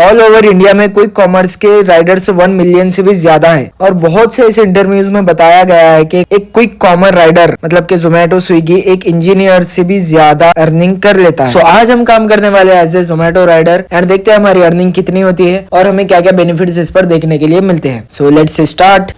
All over India में quick commerce के Riders 1 million से भी ज्यादा है। और बहुत से इस इंटरव्यूज में बताया गया है कि एक क्विक कॉमर्स राइडर मतलब कि जोमेटो स्विगी एक इंजीनियर से भी ज्यादा अर्निंग कर लेता है। आज हम काम करने वाले हैं as a Zomato rider and देखते हैं हमारी अर्निंग कितनी होती है और हमें क्या क्या बेनिफिट्स इस पर देखने के लिए मिलते हैं। So let's start.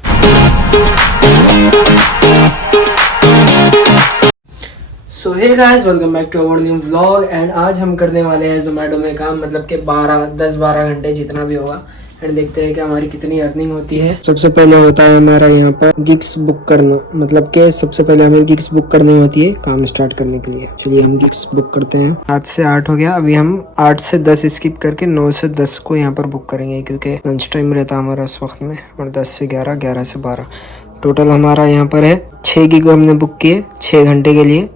So hey guys, welcome back to our new vlog. And आज हम करने वाले हैं जोमेटो में काम, मतलब कि 10-12 घंटे जितना भी होगा। एंड देखते हैं कि हमारी कितनी अर्निंग होती है। सबसे पहले होता है हमारा यहाँ पर गिग्स बुक करना, मतलब कि सबसे पहले हमें गिग्स बुक करनी होती है काम स्टार्ट करने के लिए। चलिए हम गिग्स बुक करते हैं। 7 से 8 हो गया, अभी हम 8 से 10 स्किप करके 9 से 10 को यहाँ पर बुक करेंगे क्योंकि लंच टाइम रहता है हमारा उस वक्त में। और 10 से 11, 11 से 12 टोटल हमारा यहाँ पर है 6 गिग हमने बुक किए 6 घंटे के लिए।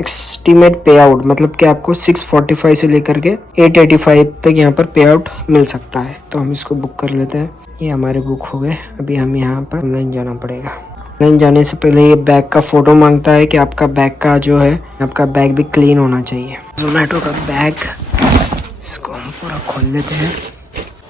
एस्टीमेट पे आउट मतलब कि आपको 645 से लेकर के 885 तक यहाँ पर पे आउट मिल सकता है। तो हम इसको बुक कर लेते हैं। ये हमारे बुक हो गए। अभी हम यहाँ पर ऑनलाइन जाना पड़ेगा। ऑनलाइन जाने से पहले ये बैग का फोटो मांगता है कि आपका बैग का जो है, आपका बैग भी क्लीन होना चाहिए। जोमेटो का बैग, इसको हम पूरा खोल लेते हैं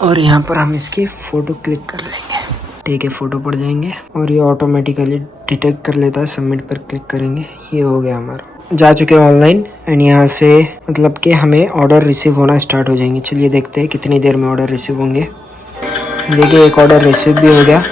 और यहाँ पर हम इसकी फोटो क्लिक कर लेंगे। ठीक है, फोटो पड़ जाएंगे और ये ऑटोमेटिकली डिटेक्ट कर लेता है। सबमिट पर क्लिक करेंगे, ये हो गया हमारा। जा चुके हैं ऑनलाइन एंड यहाँ से मतलब कि हमें ऑर्डर रिसीव होना स्टार्ट हो जाएंगे। चलिए देखते हैं कितनी देर में ऑर्डर रिसीव होंगे। देखिए एक ऑर्डर रिसीव भी हो गया,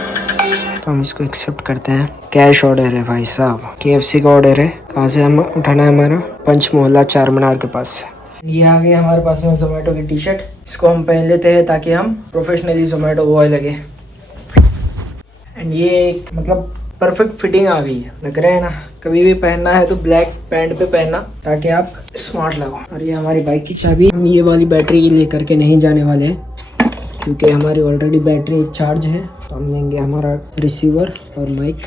तो हम इसको एक्सेप्ट करते हैं। कैश ऑर्डर है भाई साहब, KFC का ऑर्डर है। कहाँ से हम उठाना है? हमारा पंच मोहल्ला 4 मीनार के पास से। ये आ गई हमारे पास में जोमेटो की टी-शर्ट। इसको हम पहन लेते हैं ताकि हम प्रोफेशनली जोमेटो बॉय लगे। एंड ये एक मतलब परफेक्ट फिटिंग आ गई है, लग रहा है ना। कभी भी पहनना है तो ब्लैक पैंट पे पहनना ताकि आप स्मार्ट लगो। और ये हमारी बाइक की चाबी। हम ये वाली बैटरी लेकर के नहीं जाने वाले हैं क्योंकि हमारी ऑलरेडी बैटरी चार्ज है। तो हम लेंगे हमारा रिसीवर और माइक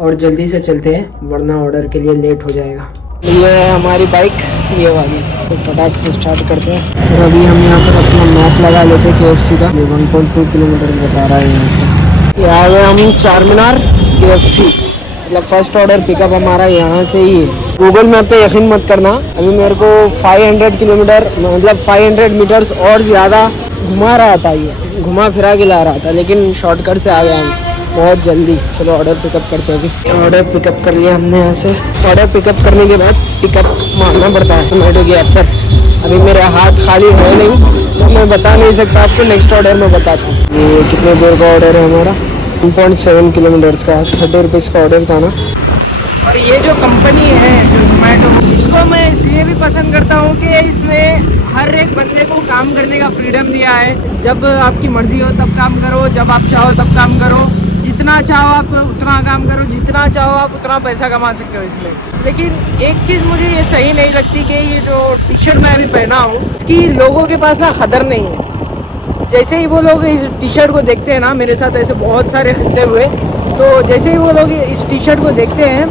और जल्दी से चलते हैं वरना ऑर्डर के लिए लेट हो जाएगा। ये है हमारी बाइक, ये वाली। तो फटाक से स्टार्ट करते हैं। और अभी हम यहाँ पर अपना मैप लगा लेते हैं KFC का। ये 1.2 किलोमीटर बता रहा है यहाँ से। ये आ गए हम 4 मीनार KFC। मतलब फर्स्ट ऑर्डर पिकअप हमारा यहाँ से ही है। गूगल मैप पे यकीन मत करना, अभी मेरे को 500 किलोमीटर मतलब 500 मीटर्स और ज़्यादा घुमा रहा था, ये घुमा फिरा के ला रहा था, लेकिन शॉर्टकट से आ गया हम बहुत जल्दी। चलो ऑर्डर पिकअप करते हैं। अभी ऑर्डर पिकअप कर लिया हमने यहाँ से। ऑर्डर पिकअप करने के बाद पिकअप मारना पड़ता है जोमेटो के ऐप पर। अभी मेरे हाथ खाली है नहीं तो मैं बता नहीं सकता आपको, नेक्स्ट ऑर्डर में बताता हूँ। ये कितने दूर का ऑर्डर है हमारा? 1.7 किलोमीटर्स का। 30 रुपीज़ का ऑर्डर था ना। और ये जो कंपनी है जो जोमेटो, इसको मैं इसलिए भी पसंद करता हूँ कि इसने हर एक बंदे को काम करने का फ्रीडम दिया है। जब आपकी मर्जी हो तब काम करो, जब आप चाहो तब काम करो, जितना चाहो आप उतना काम करो, जितना चाहो आप उतना पैसा कमा सकते हो इसमें। लेकिन एक चीज़ मुझे ये सही नहीं लगती कि ये जो टी-शर्ट मैं अभी पहना हूँ इसकी लोगों के पास ना कदर नहीं है। जैसे ही वो लोग इस टी-शर्ट को देखते हैं ना, मेरे साथ ऐसे बहुत सारे किस्से हुए, तो जैसे ही वो लोग इस टी-शर्ट को देखते हैं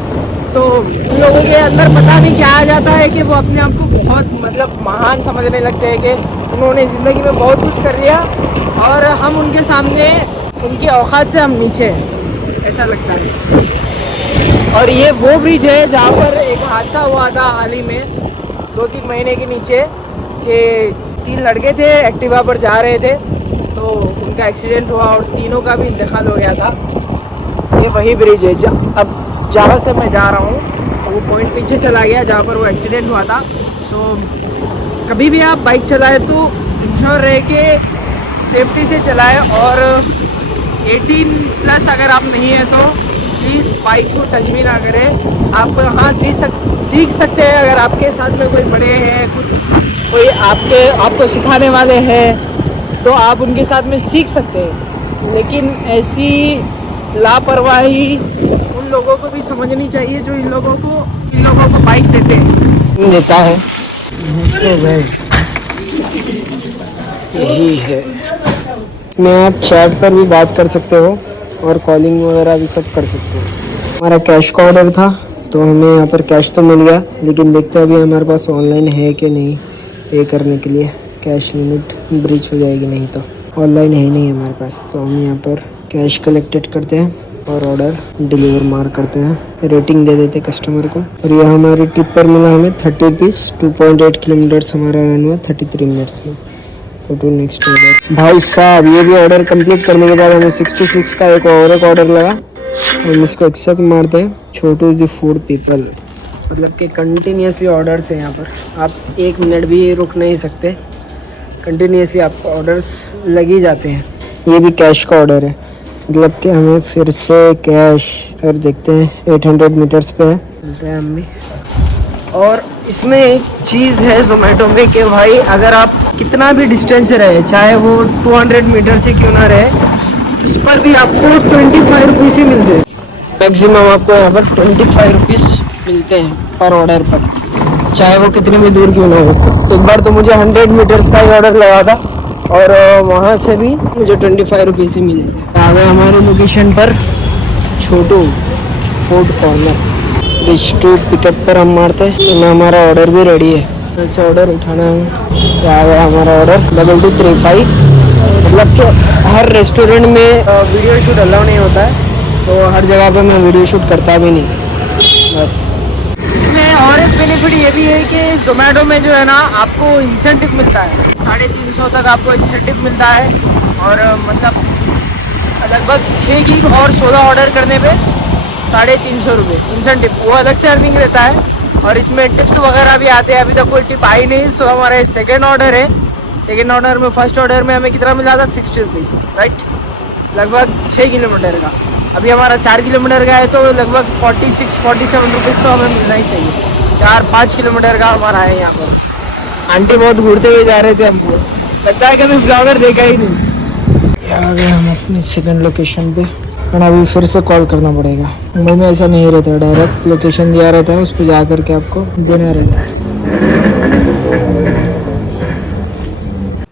तो उन लोगों के अंदर पता नहीं क्या आ जाता है कि वो अपने आप को बहुत मतलब महान समझने लगते हैं कि उन्होंने ज़िंदगी में बहुत कुछ कर लिया और हम उनके सामने उनकी औकात से हम नीचे हैं, ऐसा लगता है। और ये वो ब्रिज है जहाँ पर एक हादसा हुआ था हाल ही में 2-3 महीने के नीचे कि 3 लड़के थे, एक्टिवा पर जा रहे थे, तो उनका एक्सीडेंट हुआ और तीनों का भी इंतकाल हो गया था। ये वही ब्रिज है अब जहाँ से मैं जा रहा हूँ वो पॉइंट पीछे चला गया जहाँ पर वो एक्सीडेंट हुआ था। सो कभी भी आप बाइक चलाए तो इंश्योर रहे कि सेफ्टी से चलाए और 18+ अगर आप नहीं है तो प्लीज़ बाइक को टच भी ना करें। आप हाँ सीख सकते हैं अगर आपके साथ में कोई बड़े हैं, कोई आपको सिखाने वाले हैं तो आप उनके साथ में सीख सकते हैं। लेकिन ऐसी लापरवाही उन लोगों को भी समझनी चाहिए जो इन लोगों को बाइक देता है। यही है। में आप चैट पर भी बात कर सकते हो और कॉलिंग वगैरह भी सब कर सकते हो। हमारा कैश का ऑर्डर था तो हमें यहाँ पर कैश तो मिल गया, लेकिन देखते हैं अभी हमारे पास ऑनलाइन है कि नहीं पे करने के लिए। कैश लिमिट ब्रीच हो जाएगी नहीं तो। ऑनलाइन है नहीं हमारे पास, तो हम यहाँ पर कैश कलेक्टेड करते हैं और ऑर्डर डिलीवर मार करते हैं। रेटिंग दे देते कस्टमर को। और यह हमारी ट्रिप पर मिला हमें 30 रुपीज़। 2.8 किलोमीटर्स हमारा रन हुआ 33 मिनट्स में। To next order. भाई साहब ये भी ऑर्डर कंप्लीट करने के बाद हमें 66 का एक और एक ऑर्डर लगा। हम इसको एक्सेप्ट मारते हैं। छोटू इज द फूड पीपल, मतलब कि कंटिन्यूसली ऑर्डर्स है यहाँ पर, आप 1 मिनट भी रुक नहीं सकते, कंटिन्यूसली आपको ऑर्डर्स लग ही जाते हैं। ये भी कैश का ऑर्डर है, मतलब कि हमें फिर से कैश और देखते हैं 800 मीटर्स पे है, मिलते हैं हम भी। और इसमें एक चीज़ है जोमेटो में कि भाई अगर आप कितना भी डिस्टेंस रहे, चाहे वो 200 मीटर से क्यों ना रहे, उस पर भी आपको 25 रुपीज़ ही मिलते हैं। मैक्सिमम आपको यहाँ पर 25 रुपीज़ मिलते हैं पर ऑर्डर पर, चाहे वो कितनी भी दूर क्यों ना हो। एक बार तो मुझे 100 मीटर्स का ही ऑर्डर लगा था और वहाँ से भी मुझे 25 रुपीज़ ही मिले थे। आ गए हमारे लोकेशन पर, Chhotu food corner. Reach to pickup पर हम मारते हैं, तो हमारा ऑर्डर भी रेडी है। ऐसे ऑर्डर उठाना है। आ गया हमारा ऑर्डर 2235। मतलब कि हर रेस्टोरेंट में वीडियो शूट अलाउ नहीं होता है, तो हर जगह पे मैं वीडियो शूट करता भी नहीं बस। इसमें और एक बेनिफिट ये भी है कि जोमेटो में जो है ना आपको इंसेंटिव मिलता है, 350 तक आपको इंसेंटिव मिलता है। और मतलब लगभग 6 गीग और 16 ऑर्डर करने पे 350 रुपये इंसेंटिव, वो अलग से अर्निंग रहता है। और इसमें टिप्स वगैरह भी आते हैं, अभी तक कोई टिप आई नहीं। सो हमारा सेकेंड ऑर्डर है, सेकेंड ऑर्डर में फर्स्ट ऑर्डर में हमें कितना मिला था, 60 रुपीज़, राइट, लगभग 6 किलोमीटर का। अभी हमारा 4 किलोमीटर का है, तो लगभग 46-47 रुपीज़ तो हमें मिलना ही चाहिए। 4-5 किलोमीटर का हमारा है यहाँ पर। आंटी बहुत घूरते हुए जा रहे थे, हमको लगता है कभी ब्लॉगर देखा ही नहीं। आ गए हम अपनी सेकंड लोकेशन पे, और अभी फिर से कॉल करना पड़ेगा। मुंबई में ऐसा नहीं रहता, डायरेक्ट लोकेशन दिया रहता है, उस पर जा करके आपको देना रहता है।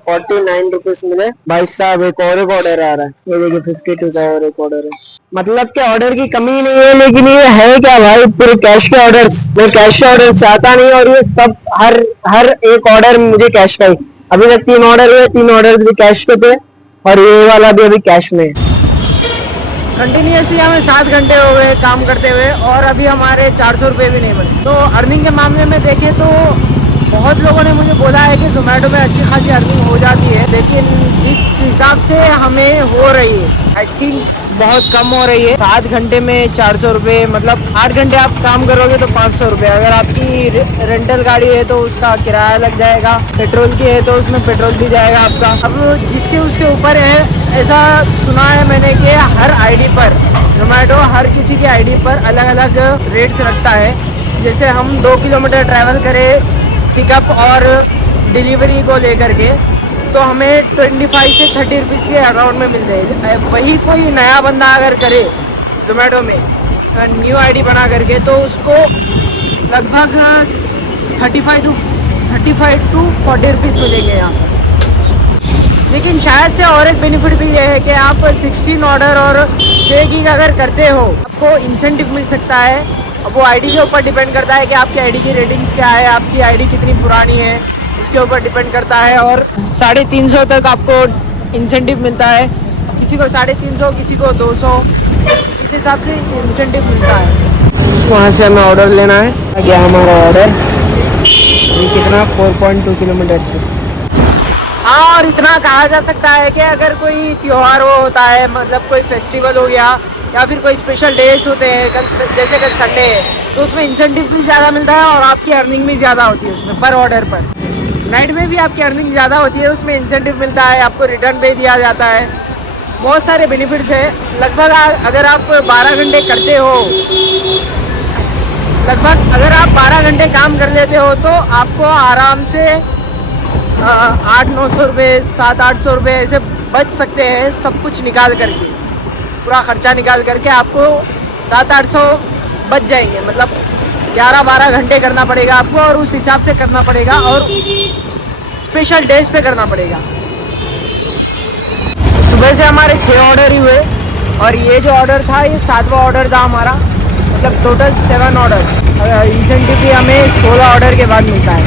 49 रुपीज़ मिले। भाई साहब एक और एक ऑर्डर आ रहा है, ये देखिए 52 का और एक ऑर्डर है। मतलब कि ऑर्डर की कमी नहीं है, लेकिन ये है क्या भाई, पूरे कैश के ऑर्डर्स। मैं कैश के ऑर्डर चाहता नहीं, और ये सब हर एक ऑर्डर मुझे कैश का ही। अभी तक 3 ऑर्डर हुए, 3 ऑर्डर भी कैश के थे, और ये वाला भी अभी कैश में है। कंटिन्यूसली हमें 7 घंटे हो गए काम करते हुए, और अभी हमारे 400 रुपये भी नहीं बने। तो अर्निंग के मामले में देखें तो बहुत लोगों ने मुझे बोला है कि जोमेटो में अच्छी खासी अर्निंग हो जाती है, लेकिन जिस हिसाब से हमें हो रही है आई थिंक बहुत कम हो रही है। 7 घंटे में 400 रुपये, मतलब 8 घंटे आप काम करोगे तो 500 रुपये। अगर आपकी रेंटल गाड़ी है तो उसका किराया लग जाएगा, पेट्रोल की है तो उसमें पेट्रोल भी जाएगा आपका। अब जिसके उसके ऊपर है। ऐसा सुना है मैंने कि हर आईडी पर जोमेटो हर किसी की आईडी पर अलग अलग रेट्स रखता है। जैसे हम 2 किलोमीटर ट्रैवल करें पिकअप और डिलीवरी को लेकर के, तो हमें 25 से 30 रुपीज़ के अराउंड में मिल जाएगी। वही कोई नया बंदा अगर करे जोमेटो में न्यू आईडी बना करके, तो उसको लगभग 35 टू 40 रुपीज़ मिलेंगे यहाँ पर। लेकिन शायद से और एक बेनिफिट भी ये है कि आप 16 ऑर्डर और 6 गीग अगर करते हो, आपको इंसेंटिव मिल सकता है। अब वो आईडी के ऊपर डिपेंड करता है कि आपकी आईडी की रेटिंग्स क्या है, आपकी आईडी कितनी पुरानी है, उसके ऊपर डिपेंड करता है। और 350 तक आपको इंसेंटिव मिलता है, किसी को 350, किसी को 200, इस हिसाब से इंसेंटिव मिलता है। वहाँ से हमें ऑर्डर लेना है। आ गया हमारा ऑर्डर, कितना 4.2 किलोमीटर से। हाँ, और इतना कहा जा सकता है कि अगर कोई त्यौहार वो होता है, मतलब कोई फेस्टिवल हो गया या फिर कोई स्पेशल डेज होते हैं, जैसे कल संडे है, तो उसमें इंसेंटिव भी ज़्यादा मिलता है और आपकी अर्निंग भी ज़्यादा होती है उसमें पर ऑर्डर पर। नाइट में भी आपकी अर्निंग ज़्यादा होती है, उसमें इंसेंटिव मिलता है, आपको रिटर्न पे दिया जाता है, बहुत सारे बेनिफिट्स हैं। लगभग अगर आप 12 घंटे करते हो, लगभग अगर आप 12 घंटे काम कर लेते हो, तो आपको आराम से 800-900 रुपये, 700-800 रुपये ऐसे बच सकते हैं, सब कुछ निकाल करके, पूरा ख़र्चा निकाल करके आपको 700-800 बच जाएंगे। मतलब 11-12 घंटे करना पड़ेगा आपको, और उस हिसाब से करना पड़ेगा, और स्पेशल डेज पे करना पड़ेगा। सुबह से हमारे 6 ऑर्डर ही हुए, और ये जो ऑर्डर था ये 7वां ऑर्डर था हमारा, मतलब टोटल 7 ऑर्डर। इंसेंटिव भी हमें 16 ऑर्डर के बाद मिलता है,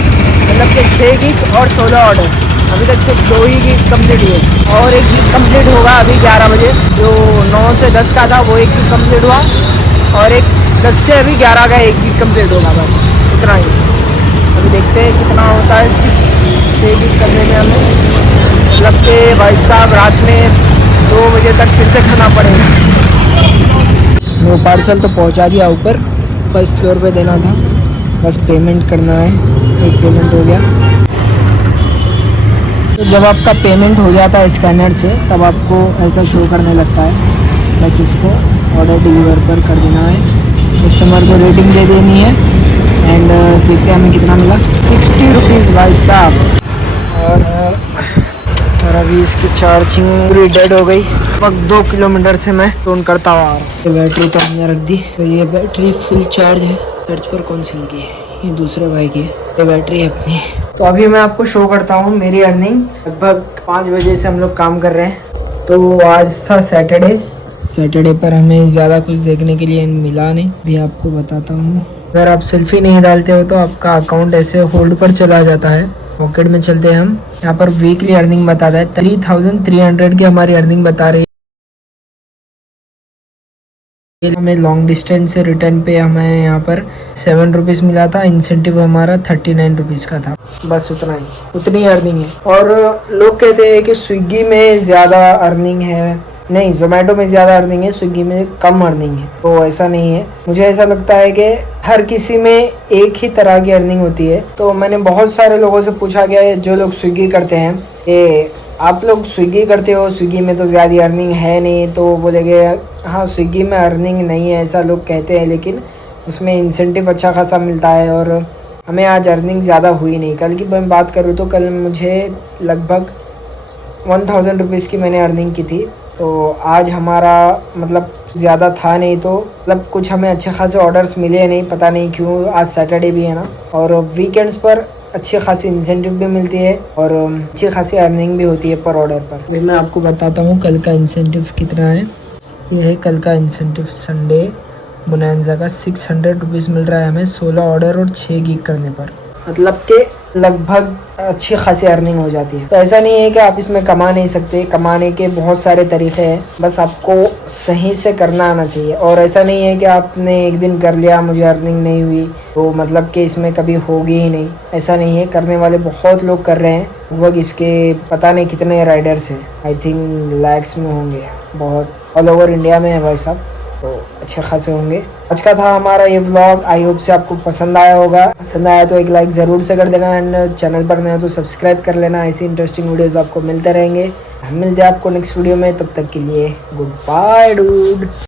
मतलब कि 6 गीग और 16 ऑर्डर। अभी तक सिर्फ 2 ही गीग कम्प्लीट हुए, और 1 गीग कम्प्लीट होगा अभी 11 बजे। जो 9 से 10 का था वो 1 गीग कम्प्लीट हुआ, और 10 से अभी 11 का 1 गीग कम्प्लीट होगा, बस इतना ही। अभी देखते हैं कितना होता है 6 गिग करने में हमें। मतलब के भाई साहब रात में 2 बजे तक फिर से खाना पड़ेगा। वो पार्सल तो पहुंचा दिया ऊपर, फर्स्ट फ्लोर पे देना था, बस पेमेंट करना है। एक पेमेंट हो गया। तो जब आपका पेमेंट हो जाता है स्कैनर से तब आपको ऐसा शो करने लगता है। बस इसको ऑर्डर डिलीवर पर कर देना है, कस्टमर को रेटिंग दे देनी है एंड देखते हैं हमें कितना मिला। 60 रुपीज़ भाई साहब। और अभी इसकी चार्जिंग पूरी डेड हो गई। लगभग 2 किलोमीटर से मैं टोन करता हुआ आ रहा हूँ। तो बैटरी तो हमने रख दी। तो ये बैटरी फुल चार्ज है। चर्च पर कौन सी की है? ये दूसरे भाई की है। ये बैटरी है अपनी। तो अभी मैं आपको शो करता हूँ मेरी अर्निंग। लगभग 5 बजे से हम लोग काम कर रहे हैं। तो आज था सैटरडे पर हमें ज़्यादा कुछ देखने के लिए मिला नहीं। भी आपको बताता हूँ, अगर आप सेल्फी नहीं डालते हो तो आपका अकाउंट ऐसे होल्ड पर चला जाता है। पॉकेट में चलते हैं हम। यहाँ पर वीकली अर्निंग बताता है 3300 की हमारी अर्निंग बता रही है। हमें लॉन्ग डिस्टेंस से रिटर्न पे हमें यहाँ पर 7 रुपीज़ मिला था। इंसेंटिव हमारा 39 रुपीज़ का था। बस उतना ही, उतनी अर्निंग है। और लोग कहते हैं कि स्विगी में ज़्यादा अर्निंग है। नहीं, जोमेटो में ज़्यादा अर्निंग है, स्विगी में कम अर्निंग है। तो ऐसा नहीं है। मुझे ऐसा लगता है कि हर किसी में एक ही तरह की अर्निंग होती है। तो मैंने बहुत सारे लोगों से पूछा गया है जो लोग स्विगी करते हैं कि आप लोग स्विगी करते हो, स्विगी में तो ज़्यादा अर्निंग है नहीं। तो बोलेंगे हाँ, स्विगी में अर्निंग नहीं है ऐसा लोग कहते हैं, लेकिन उसमें इंसेंटिव अच्छा खासा मिलता है। और हमें आज अर्निंग ज़्यादा हुई नहीं। कल की मैं बात करूँ तो कल मुझे लगभग 1000 रुपीज़ की मैंने अर्निंग की थी। तो आज हमारा मतलब ज़्यादा था नहीं। तो मतलब कुछ हमें अच्छे खासे ऑर्डर्स मिले नहीं, पता नहीं क्यों। आज सैटरडे भी है ना, और वीकेंड्स पर अच्छी खासी इंसेंटिव भी मिलती है और अच्छी खासी अर्निंग भी होती है पर ऑर्डर पर। अभी मैं आपको बताता हूँ कल का इंसेंटिव कितना है। ये है कल का इंसेंटिव संडे बोनांजा का 600 रुपीज़ मिल रहा है हमें 16 ऑर्डर और 6 गिग करने पर। मतलब कि लगभग अच्छी खासी अर्निंग हो जाती है। तो ऐसा नहीं है कि आप इसमें कमा नहीं सकते। कमाने के बहुत सारे तरीके हैं, बस आपको सही से करना आना चाहिए। और ऐसा नहीं है कि आपने एक दिन कर लिया, मुझे अर्निंग नहीं हुई तो मतलब कि इसमें कभी होगी ही नहीं। ऐसा नहीं है, करने वाले बहुत लोग कर रहे हैं। लगभग इसके पता नहीं कितने राइडर्स हैं, आई थिंक लैक्स में होंगे। बहुत ऑल ओवर इंडिया में है भाई साहब, तो अच्छे खासे होंगे। आज का था हमारा ये व्लॉग। आई होप से आपको पसंद आया होगा। पसंद आया तो एक लाइक ज़रूर से कर देना एंड चैनल पर नए हो तो सब्सक्राइब कर लेना। ऐसी इंटरेस्टिंग वीडियोस आपको मिलते रहेंगे। हम मिलते हैं आपको नेक्स्ट वीडियो में। तब तक के लिए गुड बाय डूड।